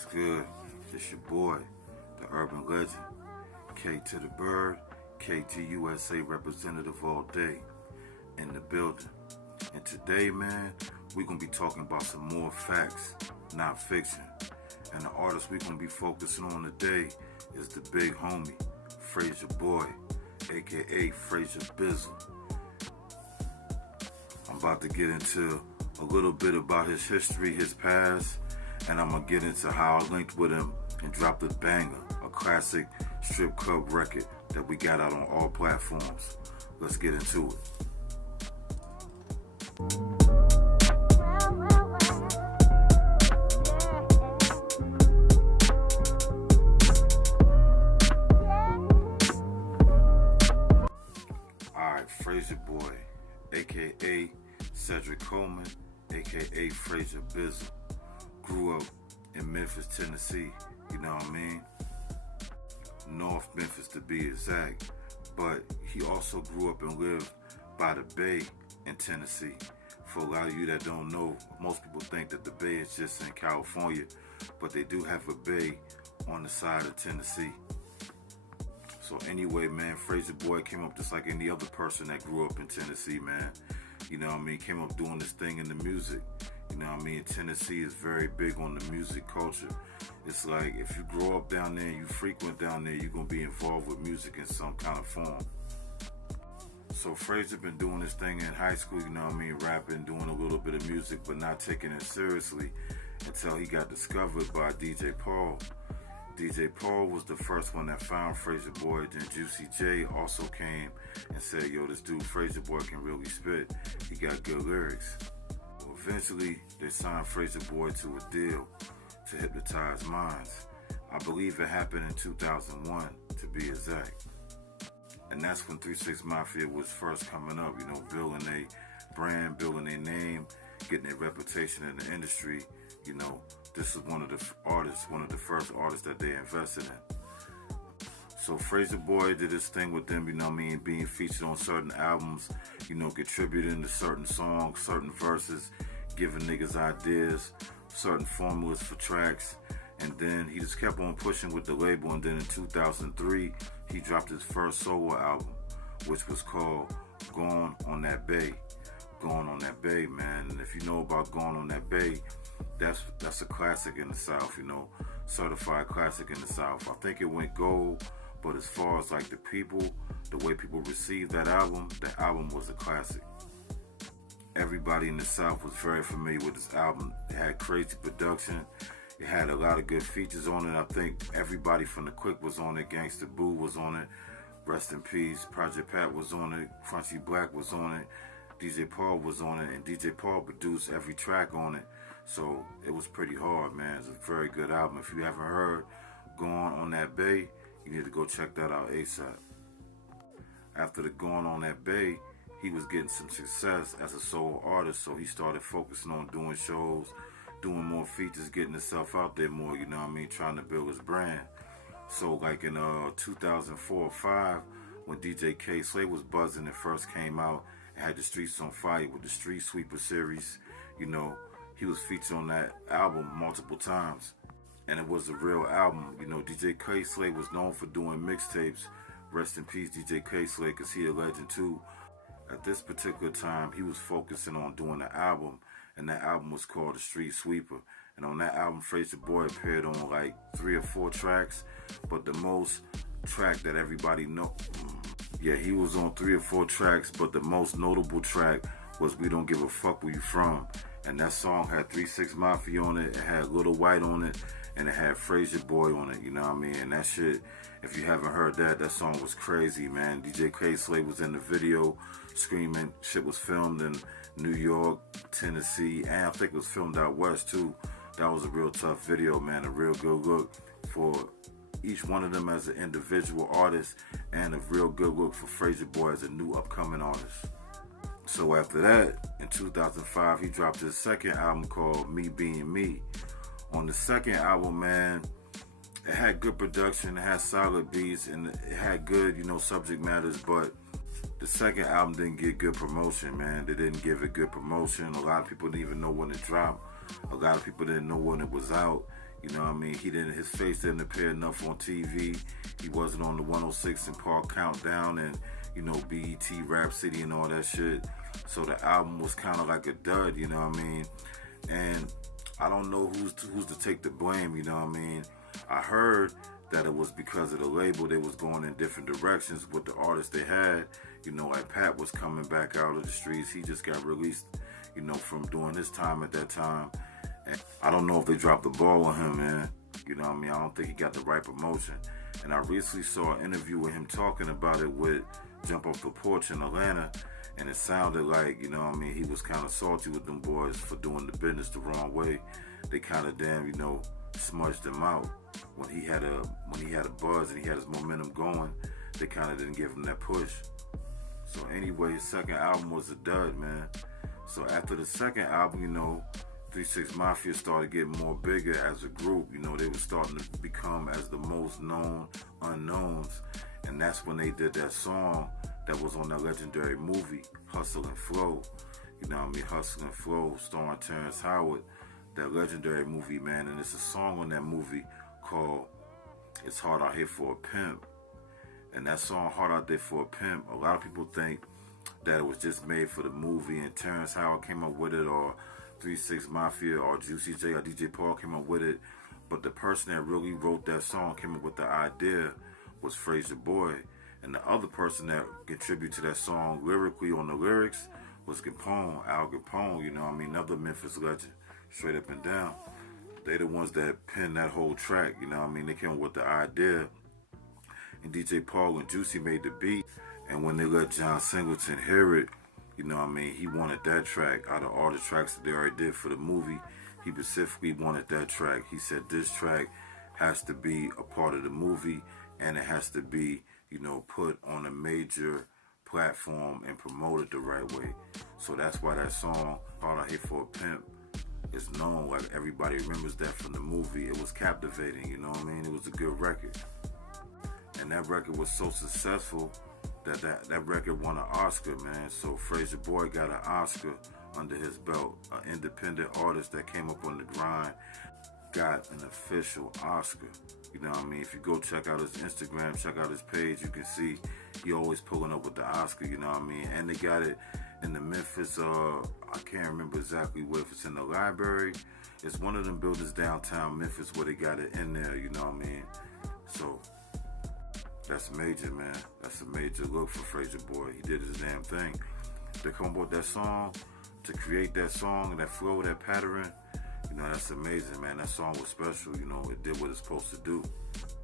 What's good? It's your boy, the urban legend, K to the Bird, KTUSA representative all day in the building. And today, man, we're going to be talking about some more facts, not fiction. And the artist we're going to be focusing on today is the big homie, Frayser Boy, aka Frayser Bizzle. I'm about to get into a little bit about his history, his past, and I'm going to get into how I linked with him and dropped a banger, a classic strip club record that we got out on all platforms. Let's get into it. Alright, Frayser Boy, aka Cedric Coleman, aka Frayser Bizzle, grew up in Memphis, Tennessee, you know what I mean? North Memphis to be exact, but he also grew up and lived by the Bay in Tennessee. For a lot of you that don't know, most people think that the Bay is just in California, but they do have a Bay on the side of Tennessee. So anyway, man, Frayser Boy came up just like any other person that grew up in Tennessee, man. You know what I mean? Came up doing this thing in the music. You know what I mean? Tennessee is very big on the music culture. It's like if you grow up down there, you frequent down there, you're going to be involved with music in some kind of form. So Frayser been doing this thing in high school, you know what I mean? Rapping, doing a little bit of music, but not taking it seriously until he got discovered by DJ Paul. DJ Paul was the first one that found Frayser Boy. Then Juicy J also came and said, yo, this dude Frayser Boy can really spit. He got good lyrics. Well, eventually, they signed Frayser Boy to a deal to hypnotize minds. I believe it happened in 2001, to be exact. And that's when 3 6 Mafia was first coming up, you know, building a brand, building a name, getting a reputation in the industry, you know. This is one of the first artists that they invested in. So Frayser Boy did his thing with them, you know what I mean, being featured on certain albums, you know, contributing to certain songs, certain verses, giving niggas ideas, certain formulas for tracks. And then he just kept on pushing with the label. And then in 2003, he dropped his first solo album, which was called Gone on That Bay. Gone on That Bay, man. And if you know about Gone on That Bay, that's a classic in the South, you know, certified classic in the South. I think it went gold, but as far as like the people, the way people received that album was a classic. Everybody in the South was very familiar with this album. It had crazy production. It had a lot of good features on it. I think everybody from The Quick was on it. Gangsta Boo was on it. Rest in peace. Project Pat was on it. Crunchy Black was on it. DJ Paul was on it. And DJ Paul produced every track on it. So it was pretty hard, man. It's a very good album. If you haven't heard Gone on That Bay, you need to go check that out ASAP. After the Gone on That Bay, he was getting some success as a solo artist, so he started focusing on doing shows, doing more features, getting himself out there more, you know what I mean, trying to build his brand. So like in 2004 or 5, when DJ K-Slay was buzzing and first came out, it had the Streets on Fire with the Street Sweeper series, you know, he was featured on that album multiple times. And it was a real album. You know, DJ K-Slay was known for doing mixtapes. Rest in peace, DJ K-Slay, because he a legend too. At this particular time, he was focusing on doing an album, and that album was called The Street Sweeper. And on that album, Frayser Boy appeared on like 3 or 4 tracks, but the most track that everybody know, yeah, he was on 3 or 4 tracks, but the most notable track was We Don't Give a Fuck Where You From. And that song had 3 6 Mafia on it, it had Little White on it, and it had Frayser Boy on it, you know what I mean? And that shit, if you haven't heard that song was crazy, man. DJ K-Slay was in the video screaming. Shit was filmed in New York, Tennessee, and I think it was filmed out west too. That was a real tough video, man. A real good look for each one of them as an individual artist, and a real good look for Frayser Boy as a new upcoming artist. So after that, in 2005, he dropped his second album called Me Being Me. On the second album, man, it had good production, it had solid beats, and it had good, you know, subject matters, but the second album didn't get good promotion, man. They didn't give it good promotion. A lot of people didn't even know when it dropped. A lot of people didn't know when it was out. You know what I mean? His face didn't appear enough on TV. He wasn't on the 106 and Park Countdown and, you know, BET Rap City and all that shit. So the album was kind of like a dud, you know what I mean? And I don't know who's to take the blame, you know what I mean? I heard that it was because of the label. They was going in different directions with the artists they had. You know, like Pat was coming back out of the streets. He just got released, you know, from doing his time at that time. And I don't know if they dropped the ball on him, man. You know what I mean? I don't think he got the right promotion. And I recently saw an interview with him talking about it with Jump Off the Porch in Atlanta. And it sounded like, you know what I mean, he was kind of salty with them boys for doing the business the wrong way. They kind of damn, you know, smudged him out. When he had a buzz and he had his momentum going, they kind of didn't give him that push. So anyway, his second album was a dud, man. So after the second album, you know, 3 6 Mafia started getting more bigger as a group. You know, they were starting to become as the most known unknowns. And that's when they did that song that was on that legendary movie, Hustle and Flow. You know what I mean? Hustle and Flow, starring Terrence Howard. That legendary movie, man. And it's a song on that movie called It's Hard Out Here for a Pimp. And that song, Hard Out There for a Pimp, a lot of people think that it was just made for the movie and Terrence Howard came up with it, or 3 6 Mafia or Juicy J or DJ Paul came up with it. But the person that really wrote that song, came up with the idea, was Frayser Boy. And the other person that contributed to that song lyrically on the lyrics was Capone, Al Capone, you know what I mean? Another Memphis legend, straight up and down. They the ones that penned that whole track, you know what I mean? They came up with the idea. And DJ Paul and Juicy made the beat. And when they let John Singleton hear it, you know what I mean, he wanted that track. Out of all the tracks that they already did for the movie, he specifically wanted that track. He said this track has to be a part of the movie and it has to be, you know, put on a major platform and promoted the right way. So that's why that song, Hard Out Here for a Pimp, is known. Like everybody remembers that from the movie. It was captivating, you know what I mean? It was a good record. And that record was so successful that record won an Oscar, man. So Frayser Boy got an Oscar under his belt. An independent artist that came up on the grind got an official Oscar. You know what I mean? If you go check out his Instagram, check out his page, you can see he always pulling up with the Oscar, you know what I mean? And they got it in the Memphis, I can't remember exactly where, if it's in the library. It's one of them buildings downtown Memphis where they got it in there, you know what I mean? So that's major, man. That's a major look for Frayser Boy. He did his damn thing. To come up with that song, to create that song, that flow, that pattern, you know, that's amazing, man. That song was special, you know, it did what it's supposed to do.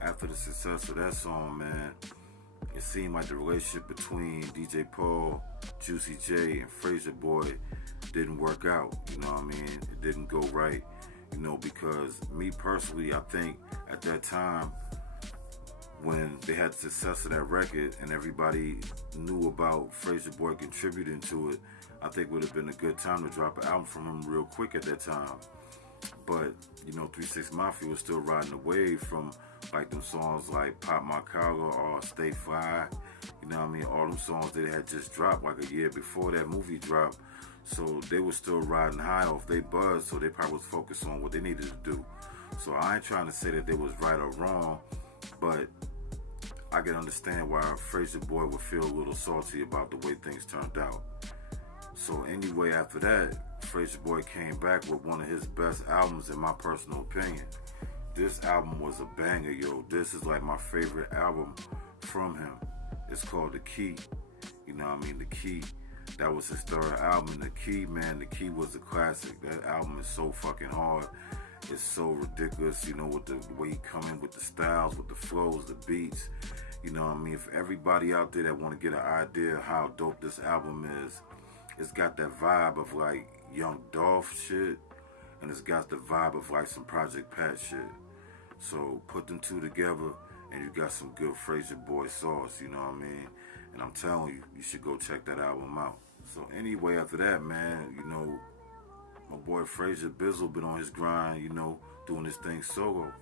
After the success of that song, man, it seemed like the relationship between DJ Paul, Juicy J, and Frayser Boy didn't work out, you know what I mean? It didn't go right, you know, because me personally, I think at that time, when they had the success of that record and everybody knew about Frayser Boy contributing to it, I think it would have been a good time to drop an album from him real quick at that time. But, you know, 3 6 Mafia was still riding the wave from, like, them songs like Pop My Collar or Stay Fly. You know what I mean? All them songs that had just dropped like a year before that movie dropped. So they were still riding high off they buzz, so they probably was focused on what they needed to do. So I ain't trying to say that they was right or wrong, but I can understand why Frayser Boy would feel a little salty about the way things turned out. So anyway, after that, Frayser Boy came back with one of his best albums in my personal opinion. This album was a banger, yo. This is like my favorite album from him. It's called The Key. You know what I mean? The Key. That was his third album. The Key, man, The Key was a classic. That album is so fucking hard. It's so ridiculous, you know, with the way he come in with the styles, with the flows, the beats. You know what I mean? For everybody out there that want to get an idea of how dope this album is, it's got that vibe of like Young Dolph shit, and it's got the vibe of like some Project Pat shit. So put them two together, and you got some good Frayser Boy sauce, you know what I mean? And I'm telling you, you should go check that album out. So anyway, after that, man, you know, my boy Frayser Bizzle been on his grind, you know, doing his thing solo,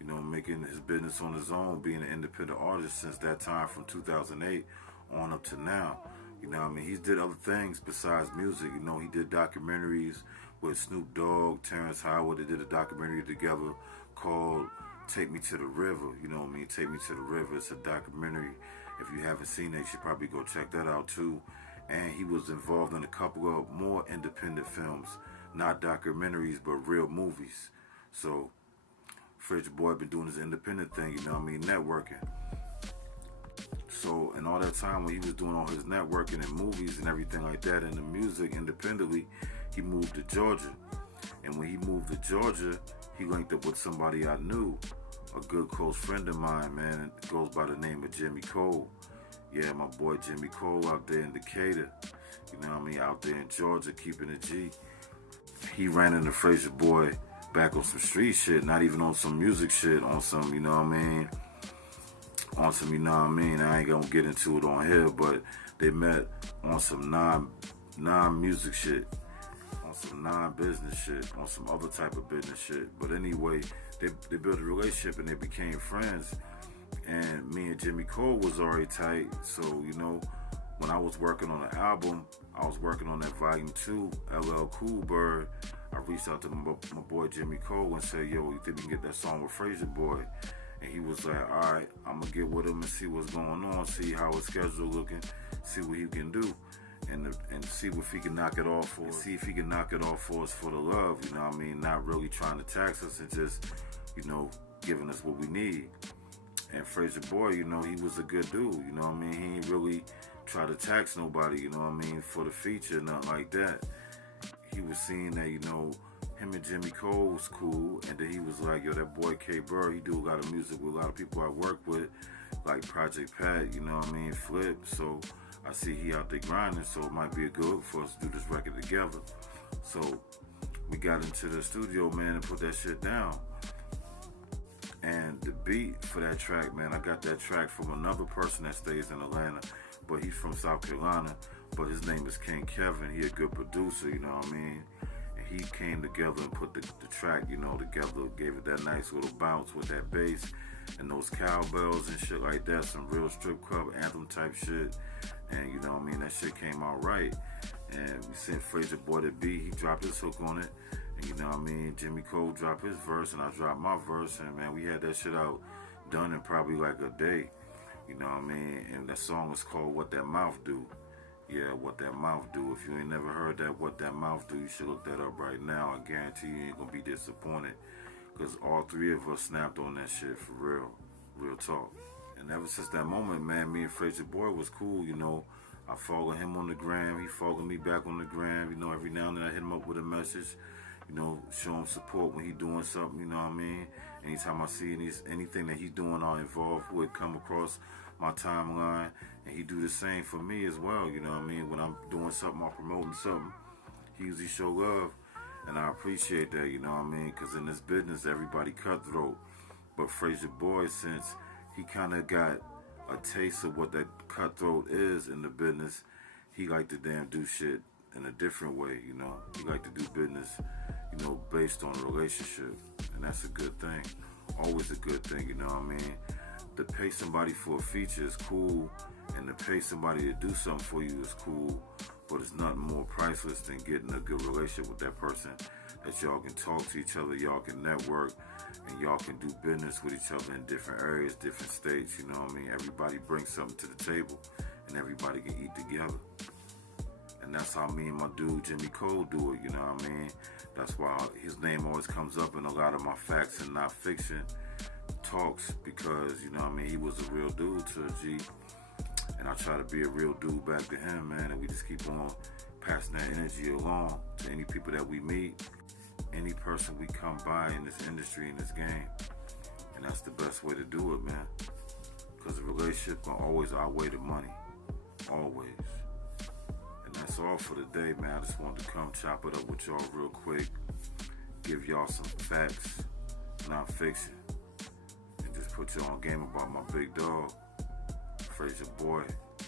you know, making his business on his own, being an independent artist since that time from 2008 on up to now. You know what I mean? He's did other things besides music. You know, he did documentaries with Snoop Dogg, Terrence Howard. They did a documentary together called Take Me to the River. You know what I mean? Take Me to the River. It's a documentary. If you haven't seen it, you should probably go check that out too. And he was involved in a couple of more independent films, not documentaries, but real movies. So Frayser Boy been doing his independent thing, you know what I mean, networking. So, and all that time when he was doing all his networking and movies and everything like that and the music independently, he moved to Georgia. And when he moved to Georgia, he linked up with somebody I knew, a good close friend of mine, man. It goes by the name of Jimmy Cole. Yeah, my boy Jimmy Cole out there in Decatur. You know what I mean? Out there in Georgia, keeping it G. He ran into Frayser Boy back on some street shit, not even on some music shit, on some, you know what I mean? On some, you know what I mean? I ain't gonna get into it on here, but they met on some non-music shit, on some non-business shit, on some other type of business shit. But anyway, they built a relationship and they became friends. And me and Jimmy Cole was already tight, so, you know, when I was working on the album, I was working on that Volume 2, LL Cool Bird. I reached out to my boy Jimmy Cole and said, yo, you think we can get that song with Frayser Boy? And he was like, all right, I'm going to get with him and see what's going on, see how his schedule looking, see what he can do, and see if he can knock it off for us. See if he can knock it off for us for the love, you know what I mean? Not really trying to tax us and just, you know, giving us what we need. And Frayser Boy, you know, he was a good dude, you know what I mean? He ain't really try to tax nobody, you know what I mean, for the feature, nothing like that. He was seeing that, you know, him and Jimmy Cole was cool, and then he was like, yo, that boy K Burr, he do a lot of music with a lot of people I work with, like Project Pat, you know what I mean, Flip, so I see he out there grinding, so it might be a good look for us to do this record together. So we got into the studio, man, and put that shit down. And the beat for that track, man, I got that track from another person that stays in Atlanta, but he's from South Carolina, but his name is King Kevin. He a good producer, you know what I mean? And he came together and put the track, you know, together, gave it that nice little bounce with that bass and those cowbells and shit like that, some real strip club anthem type shit. And you know what I mean, that shit came out right. And we sent Frayser Boy the beat, he dropped his hook on it. And you know what I mean, Jimmy Cole dropped his verse and I dropped my verse, and man, we had that shit out done in probably like a day. You know what I mean? And that song was called What That Mouth Do. Yeah, What That Mouth Do. If you ain't never heard that What That Mouth Do, you should look that up right now. I guarantee you ain't gonna be disappointed, because all three of us snapped on that shit for real. Real talk. And ever since that moment, man, me and Frayser Boy was cool, you know. I follow him on the gram, he followed me back on the gram, you know, every now and then I hit him up with a message, you know, show him support when he doing something, you know what I mean? Anytime I see anything that he's doing or involved with come across my timeline, and he do the same for me as well, you know what I mean? When I'm doing something or promoting something, he usually show love, and I appreciate that, you know what I mean? Because in this business, everybody cutthroat. But Frayser Boy, since he kind of got a taste of what that cutthroat is in the business, he like to damn do shit in a different way, you know. He like to do business, you know, based on a relationship, and that's a good thing. Always a good thing, you know what I mean? To pay somebody for a feature is cool, and to pay somebody to do something for you is cool, but it's nothing more priceless than getting a good relationship with that person, that y'all can talk to each other, y'all can network, and y'all can do business with each other in different areas, different states, you know what I mean? Everybody brings something to the table, and everybody can eat together. And that's how me and my dude Jimmy Cole do it, you know what I mean? That's why his name always comes up in a lot of my facts and not fiction talks, because, you know what I mean, he was a real dude to a G. And I try to be a real dude back to him, man, and we just keep on passing that energy along to any people that we meet, any person we come by in this industry, in this game. And that's the best way to do it, man. Because a relationship can always outweigh the money. Always. And that's all for the day, man. I just wanted to come chop it up with y'all real quick, give y'all some facts, not fiction, and just put y'all on game about my big dog, Frayser Boy,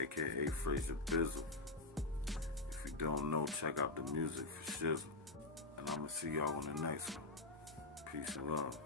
aka Frayser Bizzle. If you don't know, check out the music for shizzle. And I'm gonna see y'all on the next one. Peace and love.